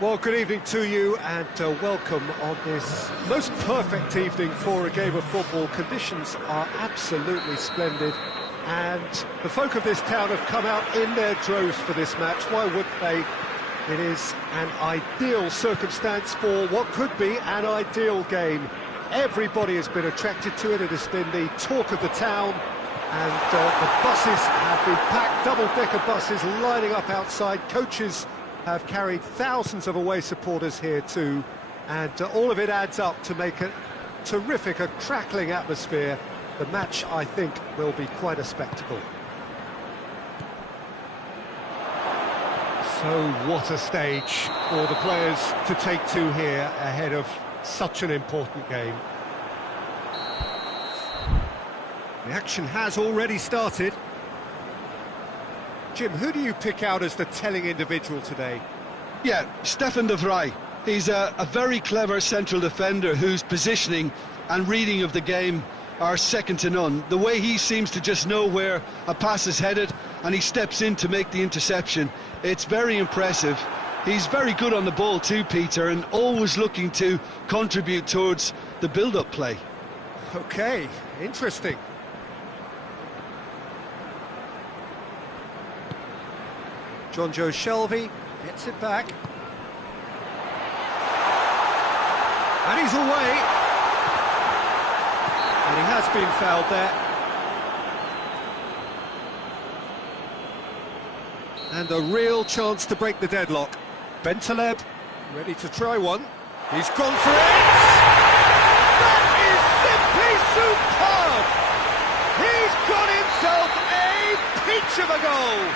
Well, good evening to you and welcome on this most perfect evening for a game of football. Conditions are absolutely splendid and the folk of this town have come out in their droves for this match. Why wouldn't they? It is an ideal circumstance for what could be an ideal game. Everybody has been attracted to it. It has been the talk of the town, and the buses have been packed, double-decker buses lining up outside. Coaches have carried thousands of away supporters here too, and all of it adds up to make a terrific, a crackling atmosphere. The match, I think, will be quite a spectacle. So what a stage for the players to take to here ahead of such an important game. The action has already started. Jim, who do you pick out as the telling individual today? Yeah, Stefan de Vrij. He's a very clever central defender whose positioning and reading of the game are second to none. The way he seems to just know where a pass is headed and he steps in to make the interception, it's very impressive. He's very good on the ball too, Peter, and always looking to contribute towards the build-up play. Okay, interesting. John Joe Shelby gets it back. And he's away. And he has been fouled there. And a real chance to break the deadlock. Bentaleb ready to try one. He's gone for it. That is simply superb. He's got himself a peach of a goal.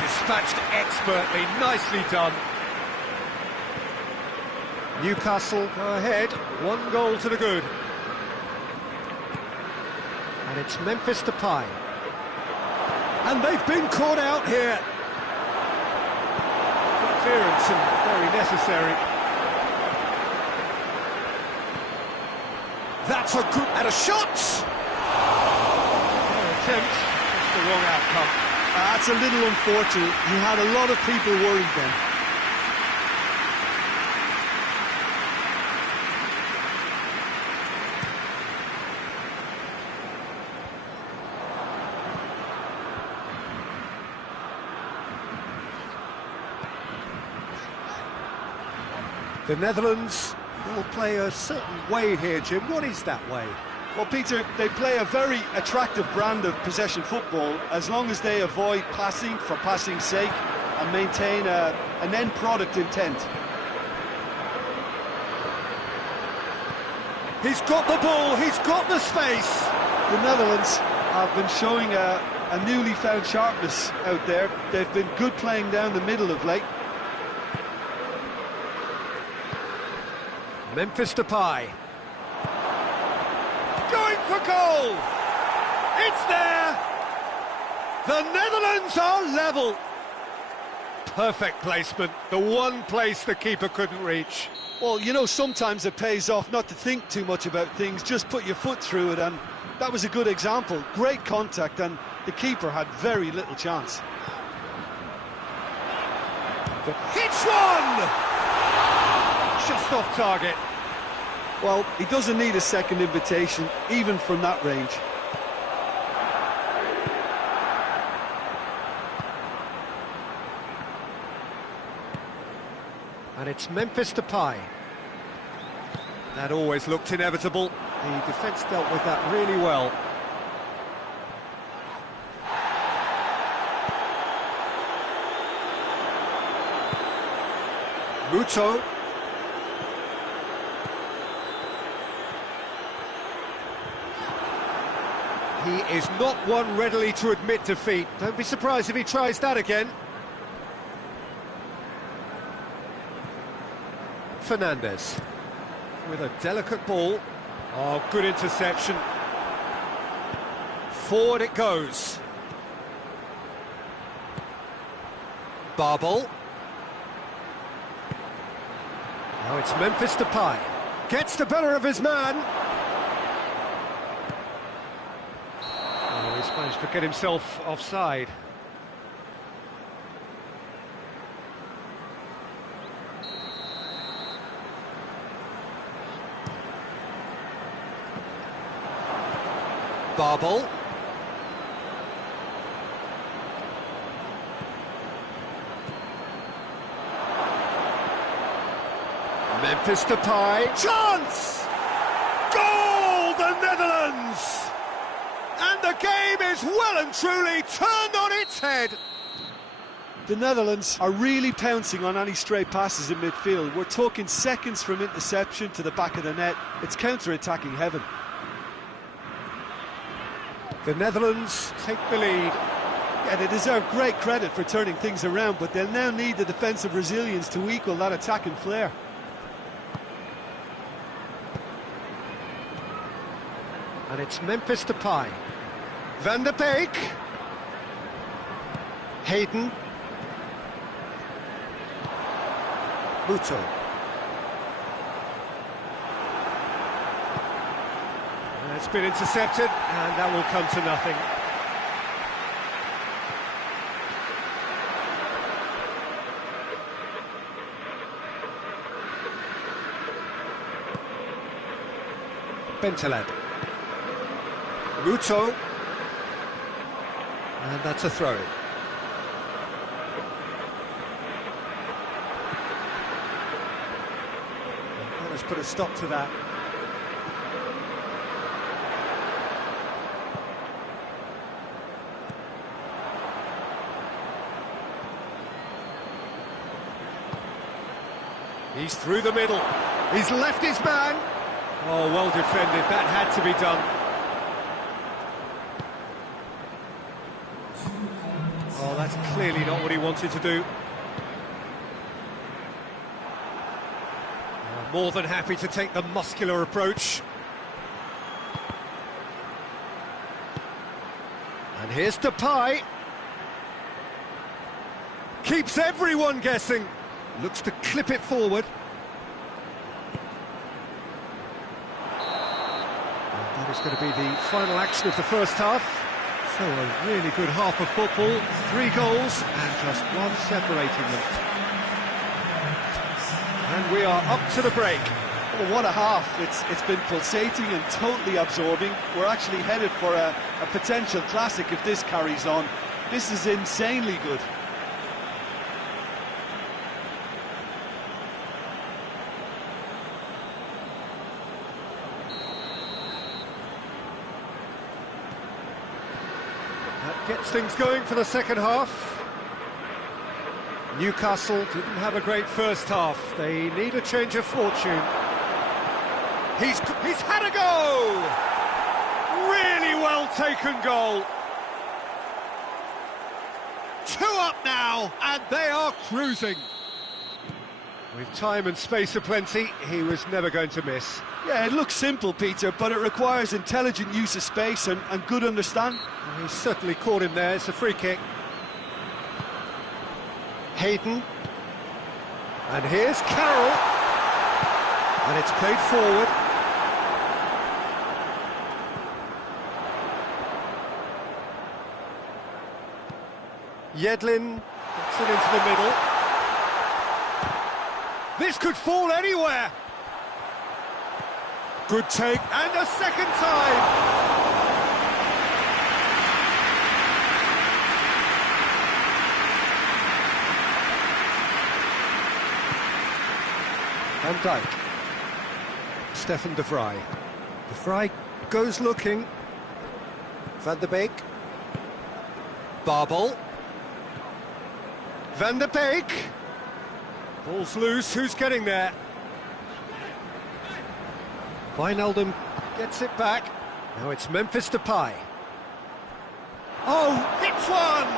Dispatched expertly, nicely done. Newcastle go ahead, 1 goal to the good. And it's Memphis Depay. And they've been caught out here. Good clearance and very necessary. That's a good... and a shot! Their attempt, just the wrong outcome. That's a little unfortunate. He had a lot of people worried then. The Netherlands will play a certain way here, Jim. What is that way? Well, Peter, they play a very attractive brand of possession football as long as they avoid passing for passing's sake and maintain an end product intent. He's got the ball, he's got the space. The Netherlands have been showing a newly found sharpness out there. They've been good playing down the middle of late. Memphis Depay. Going for goal! It's there! The Netherlands are level! Perfect placement, the one place the keeper couldn't reach. Well, you know, sometimes it pays off not to think too much about things, just put your foot through it, and that was a good example. Great contact, and the keeper had very little chance. Hits one! Just off target. Well, he doesn't need a second invitation, even from that range. And it's Memphis Depay. That always looked inevitable. The defence dealt with that really well. Muto. He is not one readily to admit defeat. Don't be surprised if he tries that again. Fernandez with a delicate ball. Oh, good interception. Forward it goes. Barbel. Now it's Memphis Depay. Gets the better of his man. He's managed to get himself offside. Babel. Memphis Depay. Chance! Goal! The Netherlands! And the game is well and truly turned on its head. The Netherlands are really pouncing on any stray passes in midfield. We're talking seconds from interception to the back of the net. It's counter-attacking heaven. The Netherlands take the lead. Yeah, they deserve great credit for turning things around, but they'll now need the defensive resilience to equal that attacking flair. And it's Memphis Depay. Van der Beek. Hayden. Muto. It's been intercepted, and that will come to nothing. Bentaleb. Muto. And that's a throw-in. Let's put a stop to that. He's through the middle. He's left his man. Oh, well defended. That had to be done. Oh, that's clearly not what he wanted to do. More than happy to take the muscular approach. And here's Depay. Keeps everyone guessing. Looks to clip it forward. And that is going to be the final action of the first half. So a really good half of football. 3 goals and just one separating them. And we are up to the break. Well, what a half. It's been pulsating and totally absorbing. We're actually headed for a potential classic if this carries on. This is insanely good. That gets things going for the second half. Newcastle didn't have a great first half. They need a change of fortune. He's had a go! Really well taken goal. 2 up now, and they are cruising. With time and space aplenty, he was never going to miss. Yeah, it looks simple, Peter, but it requires intelligent use of space and good understanding. He certainly caught him there. It's a free kick. Hayden. And here's Carroll. And it's played forward. Yedlin gets it into the middle. This could fall anywhere. Good take, and a second time. Van Dijk. Stefan de Vrij. De Vrij goes looking. Van der Beek. Babel. Van der Beek. Ball's loose, who's getting there? Wijnaldum gets it back. Now it's Memphis Depay. Oh, it's one!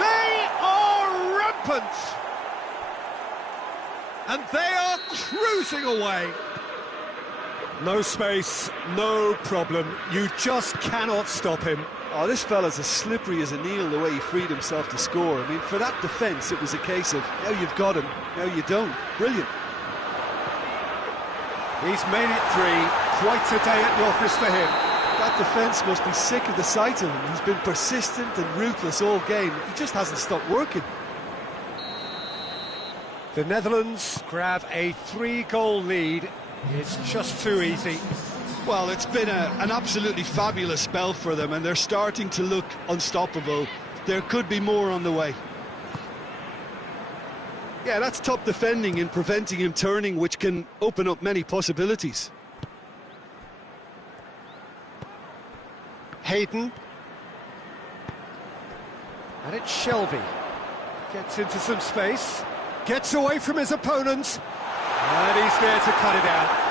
They are rampant! And they are cruising away. No space, no problem. You just cannot stop him. Oh, this fella's as slippery as an eel the way he freed himself to score. I mean, for that defence, it was a case of, now you've got him, now you don't. Brilliant. He's made it 3. Quite a day at the office for him. That defence must be sick of the sight of him. He's been persistent and ruthless all game. He just hasn't stopped working. The Netherlands grab a 3-goal lead. It's just too easy. Well, it's been an absolutely fabulous spell for them, and they're starting to look unstoppable. There could be more on the way. Yeah, that's top defending and preventing him turning, which can open up many possibilities. Hayden. And it's Shelby. Gets into some space. Gets away from his opponents. And he's there to cut it out.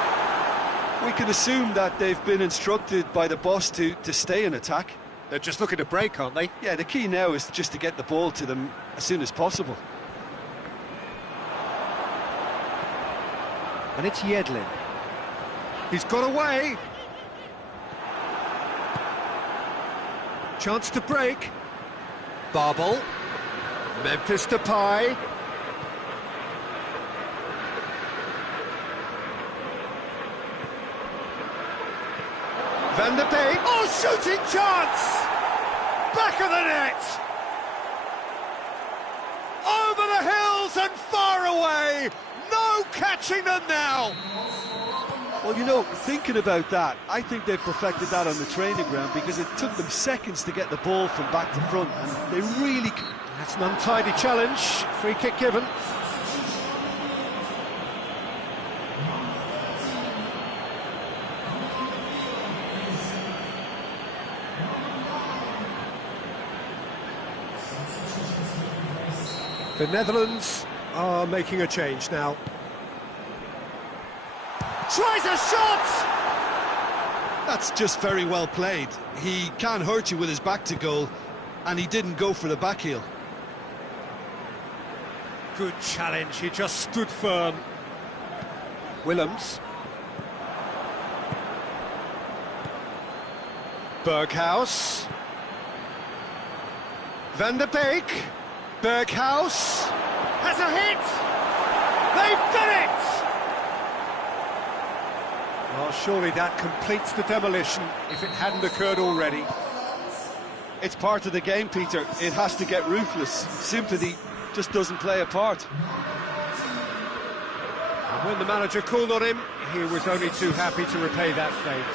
We can assume that they've been instructed by the boss to stay in attack. They're just looking to break, aren't they? Yeah, the key now is just to get the ball to them as soon as possible. And it's Yedlin. He's got away. Chance to break. Barbel. Memphis Depay. Van der Beek. Oh, shooting chance! Back of the net! Over the hills and far away! No catching them now! Well, you know, thinking about that, I think they've perfected that on the training ground, because it took them seconds to get the ball from back to front, and they really... That's an untidy challenge. Free kick given. The Netherlands are making a change now. Tries a shot! That's just very well played. He can hurt you with his back to goal, and he didn't go for the back heel. Good challenge, he just stood firm. Willems. Berghaus. Van der Beek. Berghaus. Has a hit! They've done it! Well, surely that completes the demolition, if it hadn't occurred already. It's part of the game, Peter. It has to get ruthless. Sympathy just doesn't play a part. And when the manager called on him, he was only too happy to repay that fate.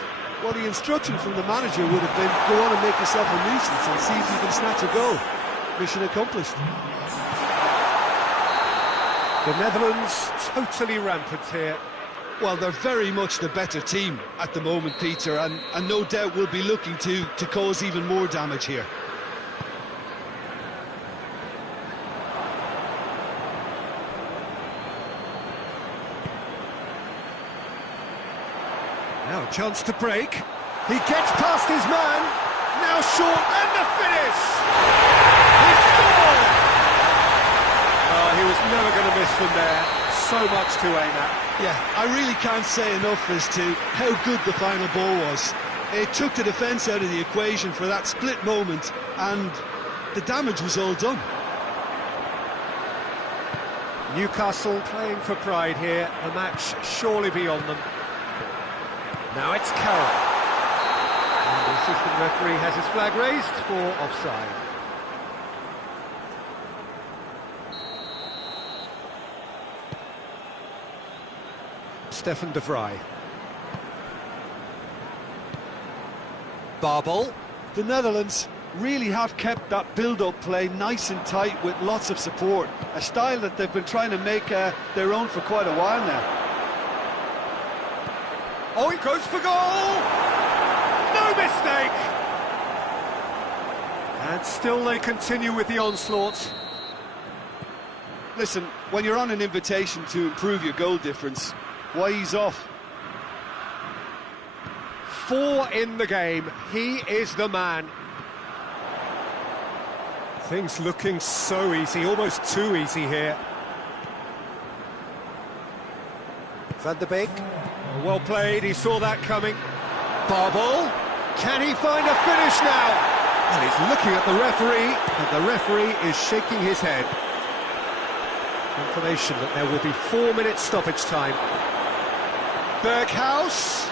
Well, the instruction from the manager would have been, go on and make yourself a nuisance and see if you can snatch a goal. Mission accomplished. The Netherlands totally rampant here. Well, they're very much the better team at the moment, Peter, and no doubt will be looking to cause even more damage here. Now a chance to break. He gets past his man. Now short, and the finish! He scored! Oh, he was never going to miss from there. So much to aim at. Yeah, I really can't say enough as to how good the final ball was. It took the defence out of the equation for that split moment, and the damage was all done. Newcastle playing for pride here. The match surely beyond them. Now it's Carroll. And the assistant referee has his flag raised for offside. Stefan de Vrij. Barbel. The Netherlands really have kept that build-up play nice and tight with lots of support, a style that they've been trying to make their own for quite a while now. Oh, he goes for goal! No mistake! And still they continue with the onslaught. Listen, when you're on an invitation to improve your goal difference, why ease off? 4 in the game. He is the man. Things looking so easy, almost too easy here. Van der Beek. Well played, he saw that coming. Barbel. Can he find a finish now? And he's looking at the referee, and the referee is shaking his head. Confirmation that there will be 4 minutes stoppage time. Berghaus.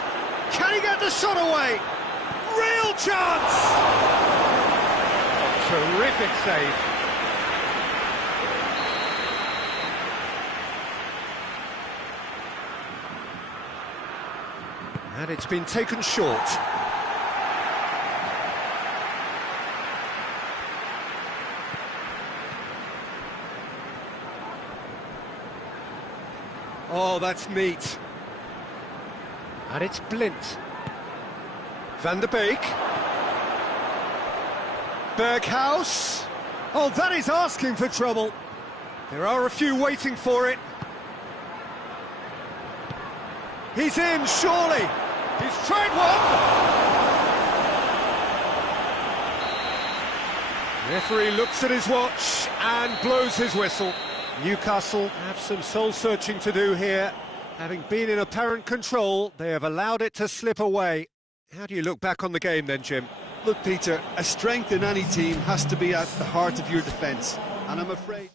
Can he get the shot away? Real chance! Terrific save. And it's been taken short. Oh, that's neat. And it's Blint. Van der Beek. Berghaus. Oh, that is asking for trouble. There are a few waiting for it. He's in, surely. He's tried one. Referee looks at his watch and blows his whistle. Newcastle have some soul-searching to do here. Having been in apparent control, they have allowed it to slip away. How do you look back on the game then, Jim? Look, Peter, a strength in any team has to be at the heart of your defence, and I'm afraid...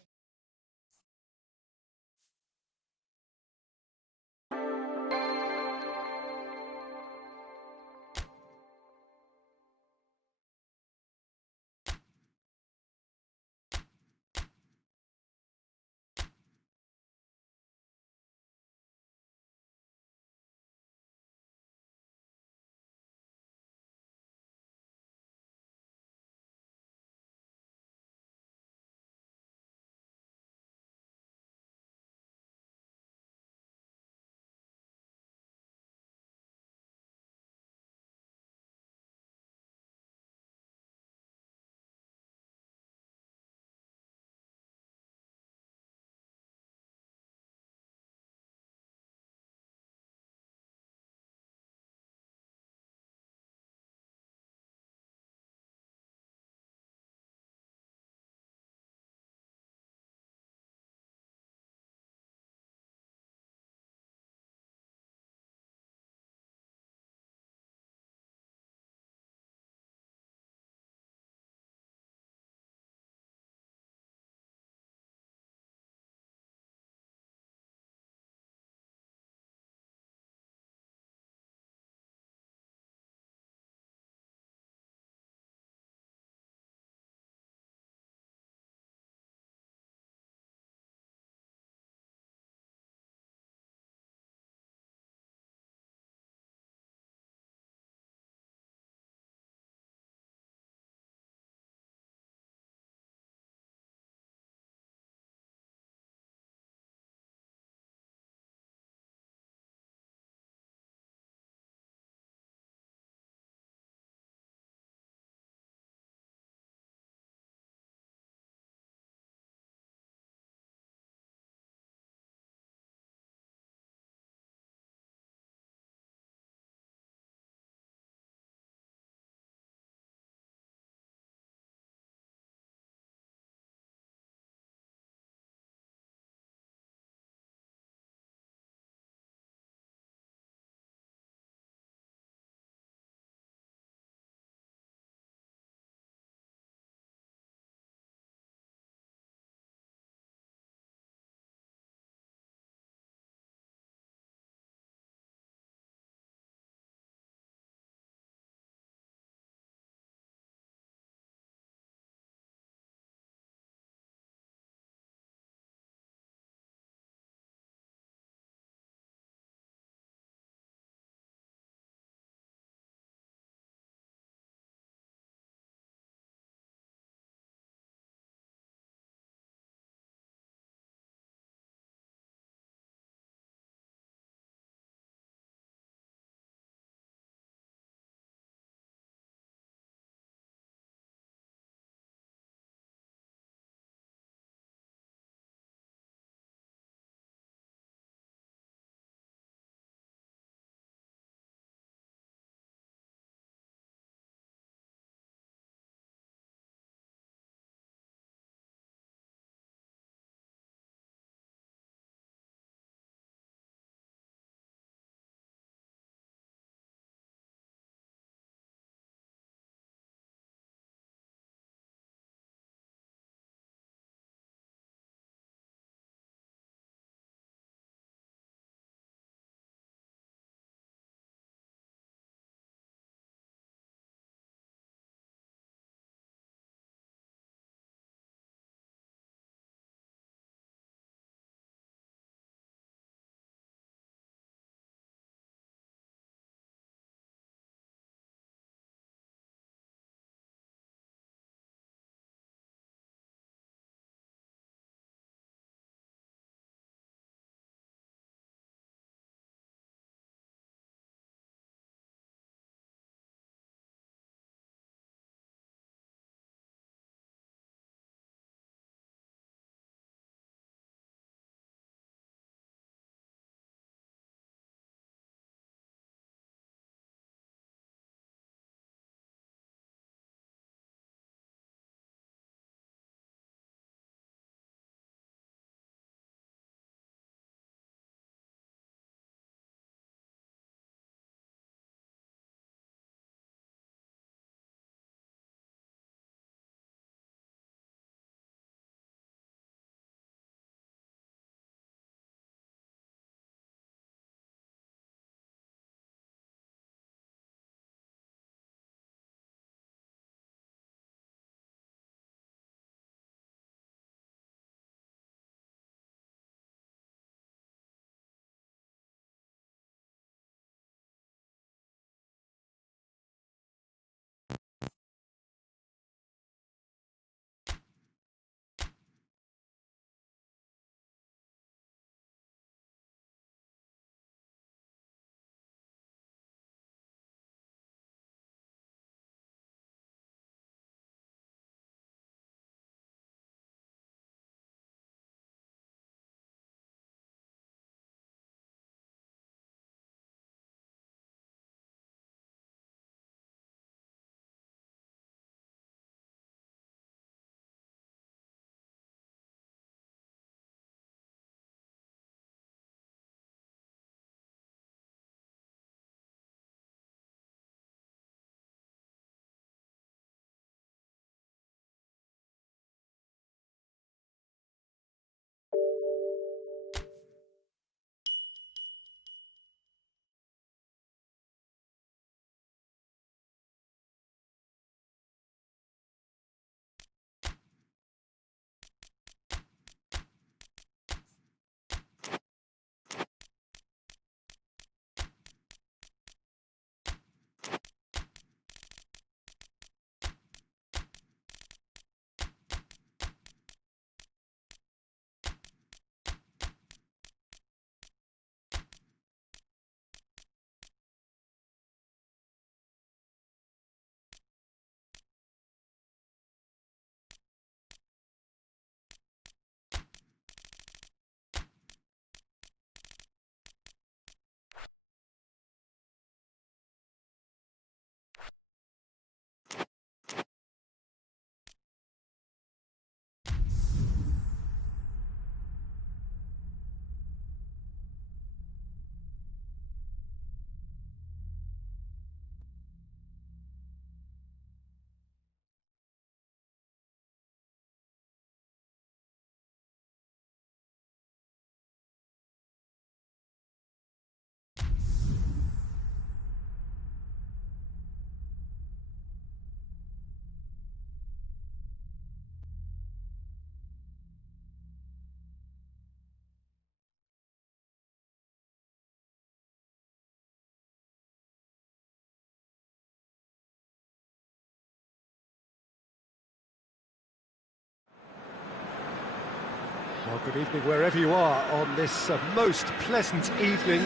Well, good evening wherever you are on this most pleasant evening.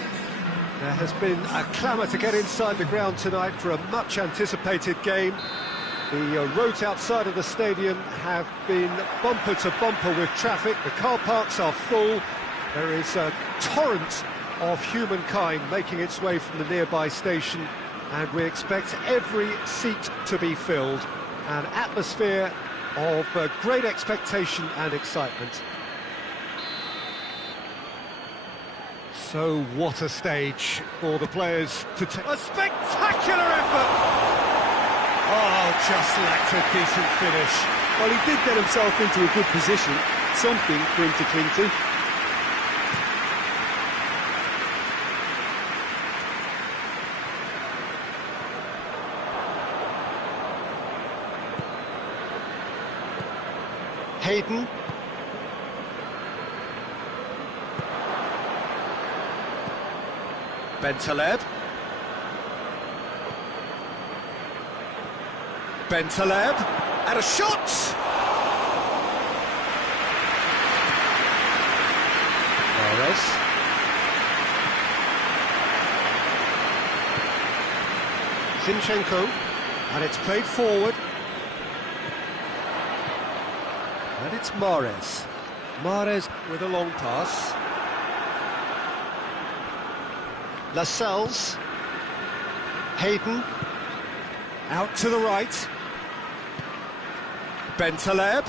There has been a clamour to get inside the ground tonight for a much-anticipated game. The roads outside of the stadium have been bumper to bumper with traffic. The car parks are full. There is a torrent of humankind making its way from the nearby station, and we expect every seat to be filled. An atmosphere of great expectation and excitement. So what a stage for the players to take. A spectacular effort! Oh, just lacked a decent finish. Well, he did get himself into a good position, something for him to cling to. Hayden. Bentaleb. Bentaleb. And a shot! Mahrez. Zinchenko. And it's played forward. And it's Mahrez. Mahrez with a long pass. Lascelles. Hayden. Out to the right. Bentaleb.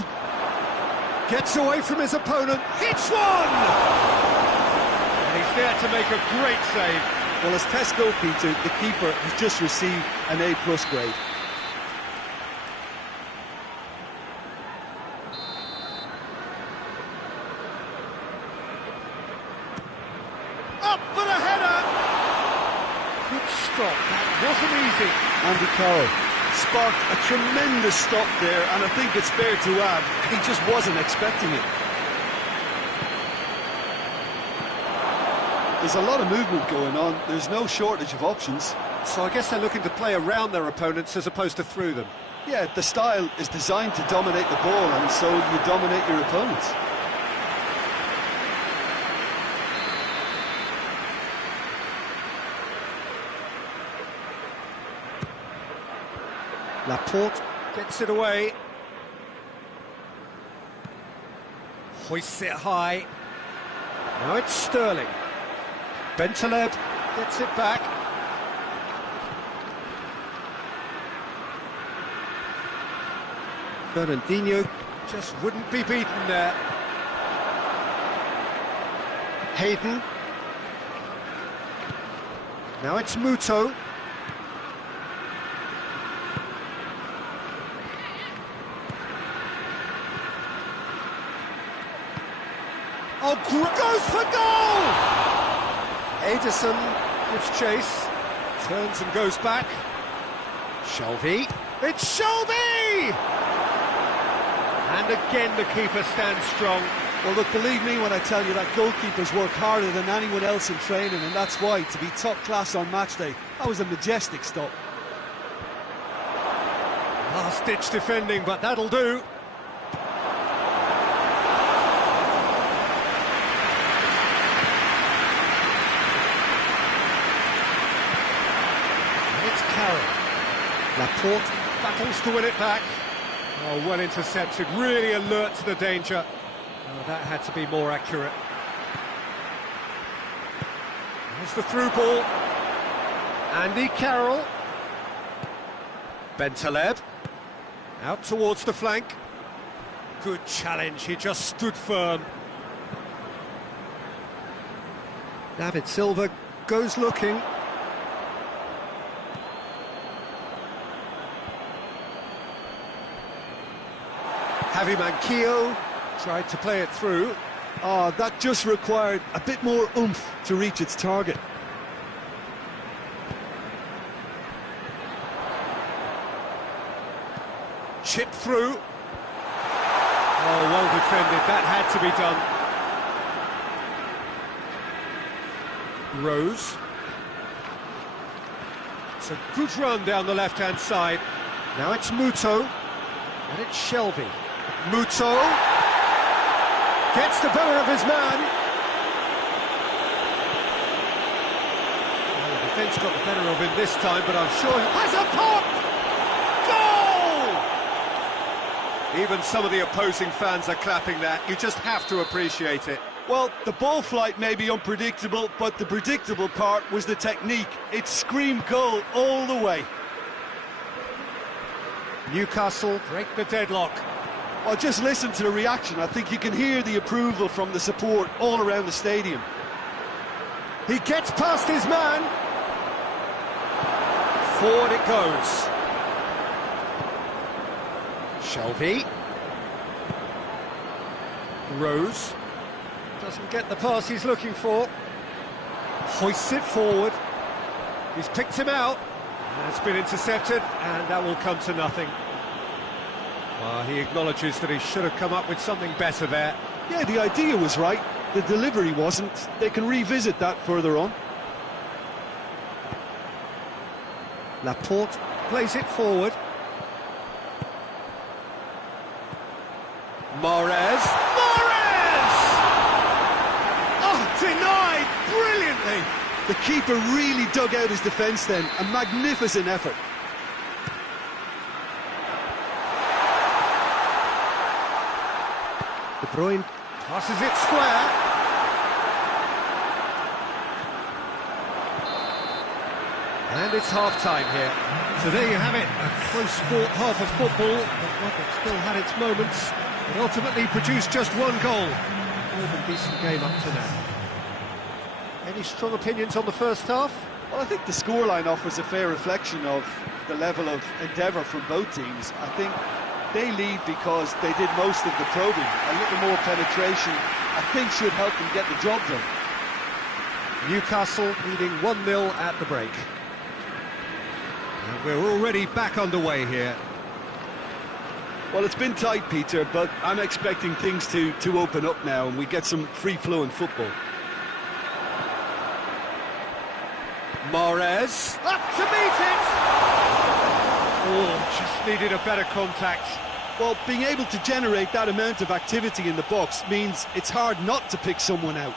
Gets away from his opponent. Hits one! And he's there to make a great save. Well, as test goalkeeper, the keeper has just received an A+ grade. Up for the header! Good stop, that wasn't easy. Andy Carroll sparked a tremendous stop there, and I think it's fair to add, he just wasn't expecting it. There's a lot of movement going on, there's no shortage of options. So I guess they're looking to play around their opponents as opposed to through them. Yeah, the style is designed to dominate the ball, and so you dominate your opponents. Laporte gets it away. Hoists it high. Now it's Sterling. Bentaleb gets it back. Fernandinho just wouldn't be beaten there. Hayden. Now it's Muto. Oh, goes for goal! Ederson gives chase, turns and goes back. Shelvey. It's Shelvey! And again the keeper stands strong. Well, look, believe me when I tell you that goalkeepers work harder than anyone else in training, and that's why, to be top class on match day, that was a majestic stop. Last-ditch defending, but that'll do. Laporte battles to win it back. Oh, well intercepted, really alert to the danger. Oh, that had to be more accurate. There's the through ball. Andy Carroll. Bentaleb. Out towards the flank. Good challenge, he just stood firm. David Silva goes looking. Javi Manquillo tried to play it through. Oh, that just required a bit more oomph to reach its target. Chip through. Oh, well defended, that had to be done. Rose. It's a good run down the left-hand side. Now it's Muto. And it's Shelvey. Muto. Gets the better of his man. Well, the defence got the better of him this time, but I'm sure he has a pop! Goal! Even some of the opposing fans are clapping that. You just have to appreciate it. Well, the ball flight may be unpredictable, but the predictable part was the technique. It screamed goal all the way. Newcastle break the deadlock. Well, just listen to the reaction. I think you can hear the approval from the support all around the stadium. He gets past his man. Forward it goes. Shelvey. Rose. Doesn't get the pass he's looking for. Hoists it forward. He's picked him out. It's been intercepted, and that will come to nothing. He acknowledges that he should have come up with something better there. Yeah, the idea was right. The delivery wasn't. They can revisit that further on. Laporte plays it forward. Mahrez. Denied brilliantly. The keeper really dug out his defence then. A magnificent effort. De Bruyne passes it square. And it's half-time here. So there you have it. A close-fought half of football, but one that still had its moments, but ultimately produced just one goal. More than decent game up to now. Any strong opinions on the first half? Well, I think the scoreline offers a fair reflection of the level of endeavour from both teams. I think they lead because they did most of the probing. A little more penetration, I think, should help them get the job done. Newcastle leading 1-0 at the break. And we're already back underway here. Well, it's been tight, Peter, but I'm expecting things to open up now and we get some free-flowing football. Mahrez, up to meet it! Oh, just needed a better contact. Well, being able to generate that amount of activity in the box means it's hard not to pick someone out.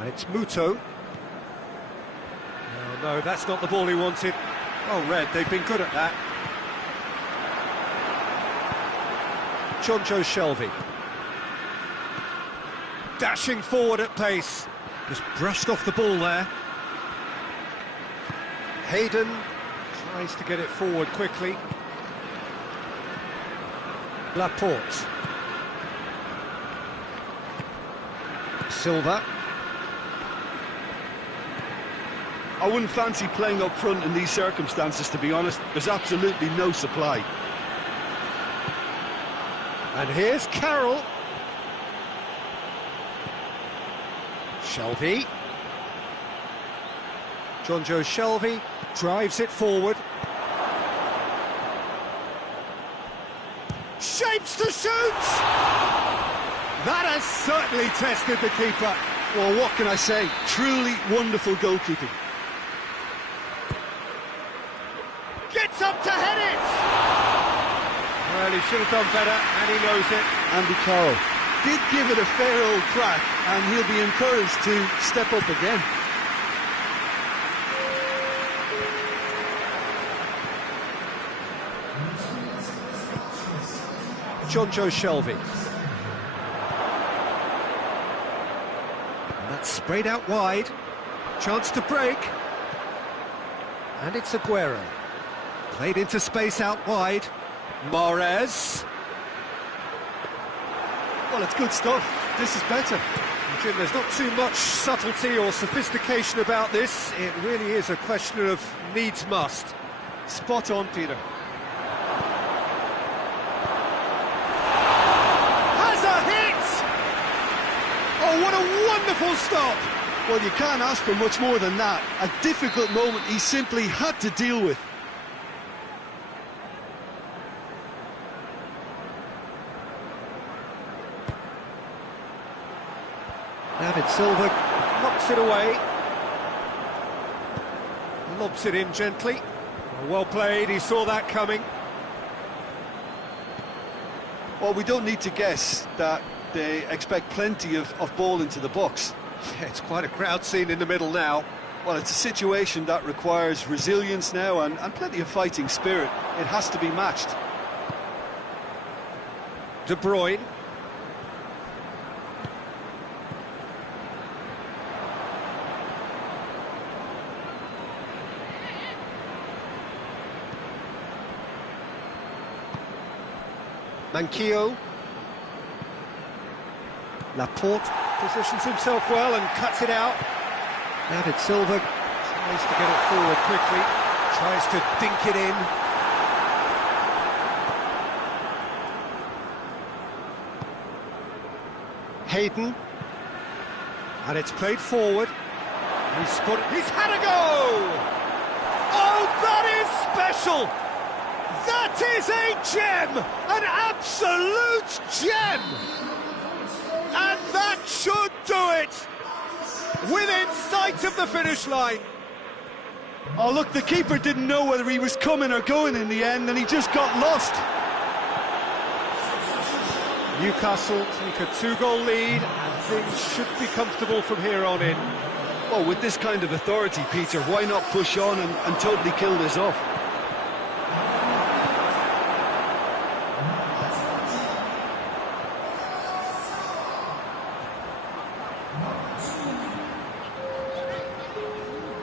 And it's Muto. No, that's not the ball he wanted. Oh, Red, they've been good at that. Jonjo Shelvey. Dashing forward at pace. Just brushed off the ball there. Hayden tries to get it forward quickly. Laporte. Silva. I wouldn't fancy playing up front in these circumstances, to be honest. There's absolutely no supply. And here's Carroll. Shelvey. Jonjo Shelvey drives it forward. Shapes to shoot! That has certainly tested the keeper. Well, what can I say? Truly wonderful goalkeeping. Gets up to head it! Well, he should have done better, and he knows it. Andy Carroll did give it a fair old crack, and he'll be encouraged to step up again. Jonjo Shelvey. And that's sprayed out wide. Chance to break. And it's Aguero. Played into space out wide. Mahrez. Well, it's good stuff. This is better. Jim, there's not too much subtlety or sophistication about this. It really is a question of needs must. Spot on, Peter. Has a hit! Oh, what a wonderful stop! Well, you can't ask for much more than that. A difficult moment he simply had to deal with. David Silva knocks it away. Lobs it in gently. Well played, he saw that coming. Well, we don't need to guess that they expect plenty of ball into the box. Yeah, it's quite a crowd scene in the middle now. Well, it's a situation that requires resilience now and plenty of fighting spirit. It has to be matched. De Bruyne. Manquillo. Laporte positions himself well and cuts it out. David Silva tries to get it forward quickly, tries to dink it in. Hayden. And it's played forward. He's had a go! Oh, that is special! That is a gem! An absolute gem! And that should do it! Within sight of the finish line. Oh, look, the keeper didn't know whether he was coming or going in the end, and he just got lost. Newcastle take a 2-goal lead, and things should be comfortable from here on in. Well, with this kind of authority, Peter, why not push on and totally kill this off?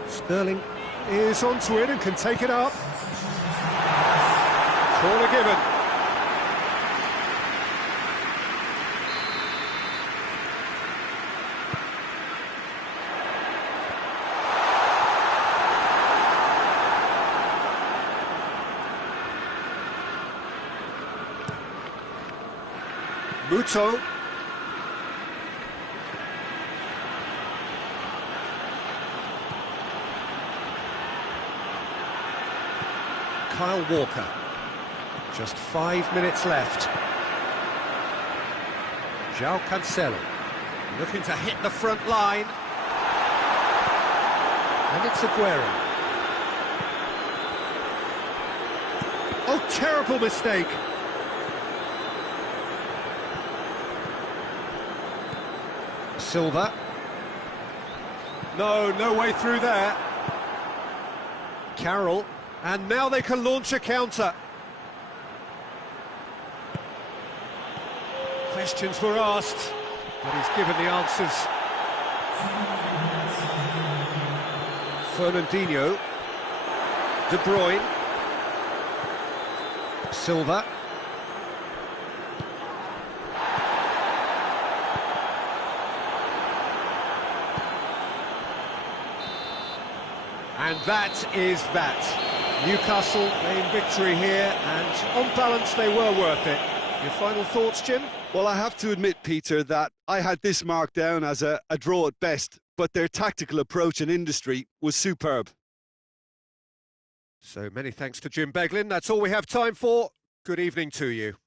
Sterling is onto it and can take it up. Corner given. Muto. Kyle Walker. Just 5 minutes left. João Cancelo. Looking to hit the front line. And it's Aguero. Oh, terrible mistake. Silva. No way through there. Carroll. And now they can launch a counter. Questions were asked, but he's given the answers. Fernandinho. De Bruyne. Silva. And that is that. Newcastle claim victory here, and on balance they were worth it. Your final thoughts, Jim? Well, I have to admit, Peter, that I had this marked down as a draw at best, but their tactical approach and industry was superb. So many thanks to Jim Beglin. That's all we have time for. Good evening to you.